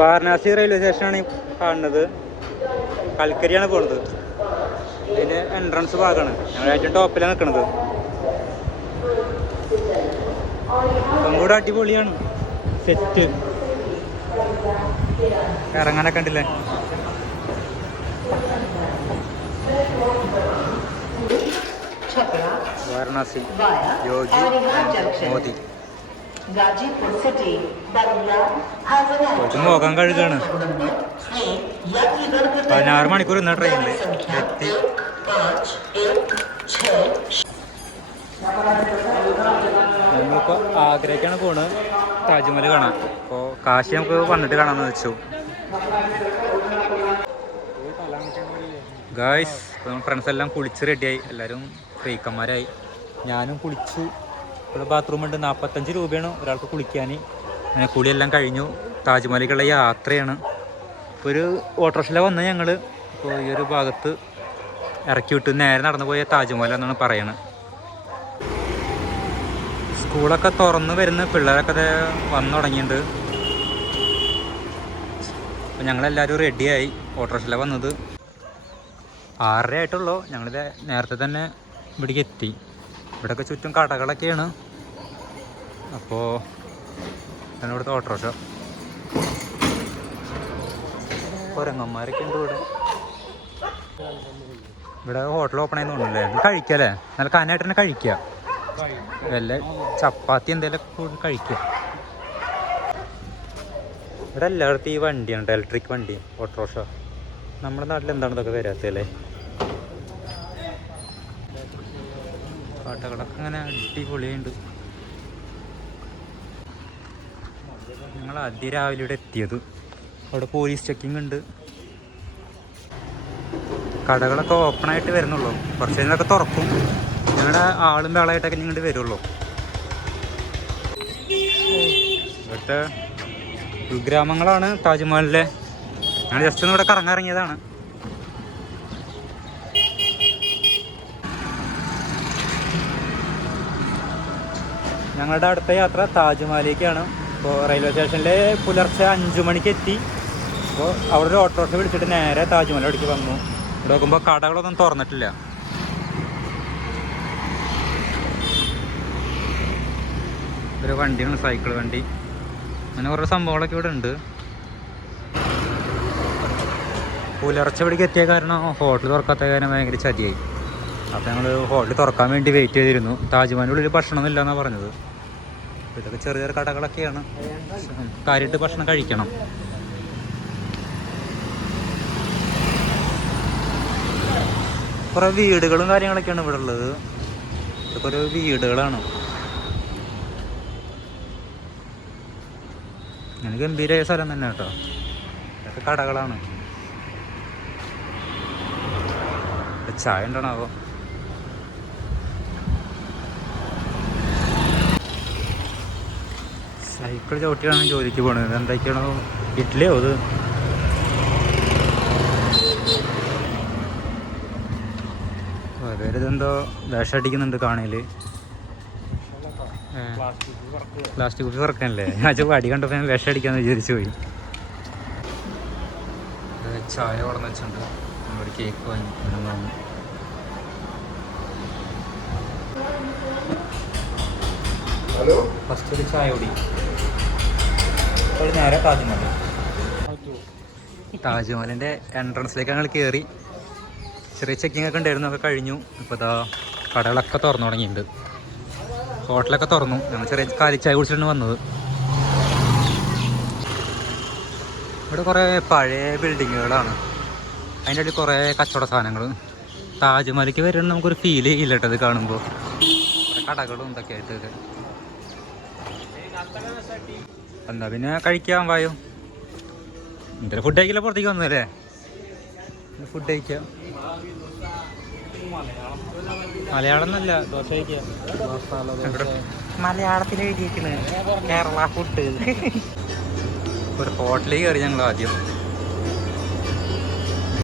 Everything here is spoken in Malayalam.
വാരണാസി റെയിൽവേ സ്റ്റേഷനാണ് കാണുന്നത്. കൽക്കരിയാണ് പോണത്. അതിന് എൻട്രൻസ് ഭാഗമാണ് ഞങ്ങൾ ഏറ്റവും ടോപ്പിലാണ് നിൽക്കുന്നത് കൂടെ അടിപൊളിയാണ്. സെറ്റ് ഇറങ്ങാനൊക്കെ ഉണ്ടല്ലേ വാരണാസി. യോഗി മോദി. കൊച്ചു നോക്കാൻ കഴുകാണ്. പതിനാറ് മണിക്കൂർ ഇന്ന ട്രെയിനിൽ എത്തി. നമ്മളിപ്പോൾ ആഗ്രഹിക്കാണ് പോണ്. താജ്മഹൽ കാണാൻ. അപ്പോൾ കാശി നമുക്ക് വന്നിട്ട് കാണാന്ന് വെച്ചു. ഗായ്സ് ഫ്രണ്ട്സ് എല്ലാം കുളിച്ച് റെഡിയായി എല്ലാവരും ഫ്രീക്കന്മാരായി ഞാനും കുളിച്ചു. ഇവിടെ ബാത്റൂം ഉണ്ട്. നാൽപ്പത്തഞ്ച് രൂപയാണ് ഒരാൾക്ക് കുളിക്കാൻ അങ്ങനെ കുളിയെല്ലാം കഴിഞ്ഞു. താജ്മഹലിലേക്കുള്ള യാത്രയാണ്. ഒരു ഓട്ടോറിക്ഷയിലെ വന്ന ഞങ്ങൾ ഇപ്പോൾ ഈ ഒരു ഭാഗത്ത് ഇറക്കി വിട്ട് നേരെ നടന്നു പോയ താജ്മഹൽ എന്നാണ് പറയണത് സ്കൂളൊക്കെ തുറന്ന് വരുന്ന പിള്ളേരൊക്കെ വന്നു തുടങ്ങിയിട്ടുണ്ട് അപ്പോൾ ഞങ്ങളെല്ലാവരും റെഡിയായി ഓട്ടോറിക്ഷയിലാണ് വന്നത്. ആറര ആയിട്ടുള്ളൂ ഞങ്ങളിത് നേരത്തെ തന്നെ ഇവിടേക്ക് എത്തി. ഇവിടെയൊക്കെ ചുറ്റും കടകളൊക്കെയാണ്. അപ്പോൾ ഞാൻ ഇവിടുത്തെ ഓട്ടോറിക്ഷ കുരങ്ങന്മാരൊക്കെ ഉണ്ട് ഇവിടെ. ഇവിടെ ഹോട്ടൽ ഓപ്പൺ ആയി തോന്നുന്നില്ലേ കഴിക്കല്ലേ നല്ല കാനായിട്ട് തന്നെ കഴിക്കുക വല്ല ചപ്പാത്തി എന്തെങ്കിലും കഴിക്കുക ഇവിടെ എല്ലായിടത്തും ഈ വണ്ടിയാണ് ഇലക്ട്രിക് വണ്ടി ഓട്ടോറിക്ഷ നമ്മുടെ നാട്ടിൽ എന്താണ് ഇതൊക്കെ വരാത്തല്ലേ കാട്ടകളൊക്കെ അങ്ങനെ അടിപൊളിയുണ്ട് ഞങ്ങൾ അതിരാവിലെ ഇവിടെ എത്തിയത്. അവിടെ പോലീസ് ചെക്കിംഗ് ഉണ്ട്. കടകളൊക്കെ ഓപ്പൺ ആയിട്ട് വരുന്നുള്ളൂ. കുറച്ച് കഴിഞ്ഞൊക്കെ തുറക്കും. ഞങ്ങളുടെ ആളും വേളായിട്ടൊക്കെ ഇങ്ങോട്ട് വരുള്ളൂ. ഇവിടുത്തെ ഉൾഗ്രാമങ്ങളാണ് താജ്മഹലിലെ. ഞങ്ങൾ ജസ്റ്റ് ഒന്ന് ഇവിടെ കറങ്ങിറങ്ങിയതാണ് ഞങ്ങളുടെ അടുത്ത യാത്ര താജ്മഹലിലേക്കാണ്. ഇപ്പോൾ റെയിൽവേ സ്റ്റേഷനിൽ പുലർച്ചെ അഞ്ച് മണിക്ക് എത്തി. അപ്പോൾ അവിടെ ഒരു ഓട്ടോറിക്ഷ വിളിച്ചിട്ട് നേരെ താജ്മഹൽ അവിടേക്ക് വന്നു. ഇവിടെ നോക്കുമ്പോൾ കടകളൊന്നും തുറന്നിട്ടില്ല. ഒരു വണ്ടിയാണ് സൈക്കിൾ വണ്ടി. അങ്ങനെ കുറേ സംഭവങ്ങളൊക്കെ ഇവിടെ ഉണ്ട്. പുലർച്ചെ ഇവിടേക്ക് എത്തിയ കാരണം ഹോട്ടൽ തുറക്കാത്ത കാരണം ഭയങ്കര ചതിയായി. അപ്പോൾ ഞങ്ങൾ ഹോട്ടൽ തുറക്കാൻ വേണ്ടി വെയിറ്റ് ചെയ്തിരുന്നു. താജ്മഹലിന്റെ ഉള്ളിൽ ഭക്ഷണമൊന്നും ഇല്ലയെന്നാണ് പറഞ്ഞത്. അപ്പോൾ ഇതൊക്കെ ചെറിയ ചെറിയ കടകളൊക്കെയാണ്. കാര്യമായിട്ട് ഭക്ഷണം കഴിക്കണം. കുറേ വീടുകളും കാര്യങ്ങളൊക്കെയാണ് ഇവിടെ ഉള്ളത്. ഇതൊക്കെ വീടുകളാണ്. അങ്ങനെ ഗംഭീരമായ സ്ഥലം തന്നെ കേട്ടോ. ഇതൊക്കെ കടകളാണ്. ചായ ഉണ്ടോണാവോ സൈക്കിൾ ചവിട്ടിയാണ് ജോലിക്ക് പോണത്. എന്തൊക്കെയാണോ ഇഡ്ഡലിയോ അത്? വേറെന്തോ വേഷം അടിക്കുന്നുണ്ട് കാണൽ പ്ലാസ്റ്റിക് കുപ്പി പറക്കാനല്ലേ ഞാൻ അടി കണ്ടപ്പോൾ ഞാൻ വിഷം അടിക്കാന്ന് വിചാരിച്ചു പോയി. ചായ കൊടുന്ന് വെച്ചിട്ടുണ്ട്. കേക്ക് വാങ്ങി വാങ്ങി ഫസ്റ്റ് ഒരു ചായ കുടി. നേരെ താജ്മഹൽ. താജ്മഹലിന്റെ എൻട്രൻസിലേക്ക് ഞങ്ങൾ കയറി ചെറിയ ചെക്കിംഗ് ഒക്കെ ഉണ്ടായിരുന്നു ഒക്കെ കഴിഞ്ഞു. ഇപ്പോൾ ഇതാ കടകളൊക്കെ തുറന്നു തുടങ്ങിയിട്ടുണ്ട്. ഹോട്ടലൊക്കെ തുറന്നു. ഞങ്ങൾ ചെറിയ ചായ കുടിച്ചിട്ടാണ് വന്നത്. ഇവിടെ കുറേ പഴയ ബിൽഡിങ്ങുകളാണ് അതിന്റെ ഇടയിൽ കുറേ കച്ചവട സാധനങ്ങൾ. താജ്മഹലിക്ക് വരുന്ന നമുക്കൊരു ഫീൽ ചെയ്യില്ല കേട്ടോ ഇത് കാണുമ്പോൾ. കടകളും ഇതൊക്കെ ആയിട്ടൊക്കെ എന്താ പിന്നെ കഴിക്കാൻ വായോ. എന്തായാലും ഫുഡ് കഴിക്കില്ല പുറത്തേക്ക് വന്നല്ലേ ഫുഡ് കഴിക്കാം. മലയാളം എന്നല്ല ദോശ കഴിക്കാം. മലയാളത്തിൽ എഴുതിയിരിക്കുന്നത് കേരള ഫുഡ് ഒരു ഹോട്ടലിൽ കയറി ഞങ്ങൾ ആദ്യം.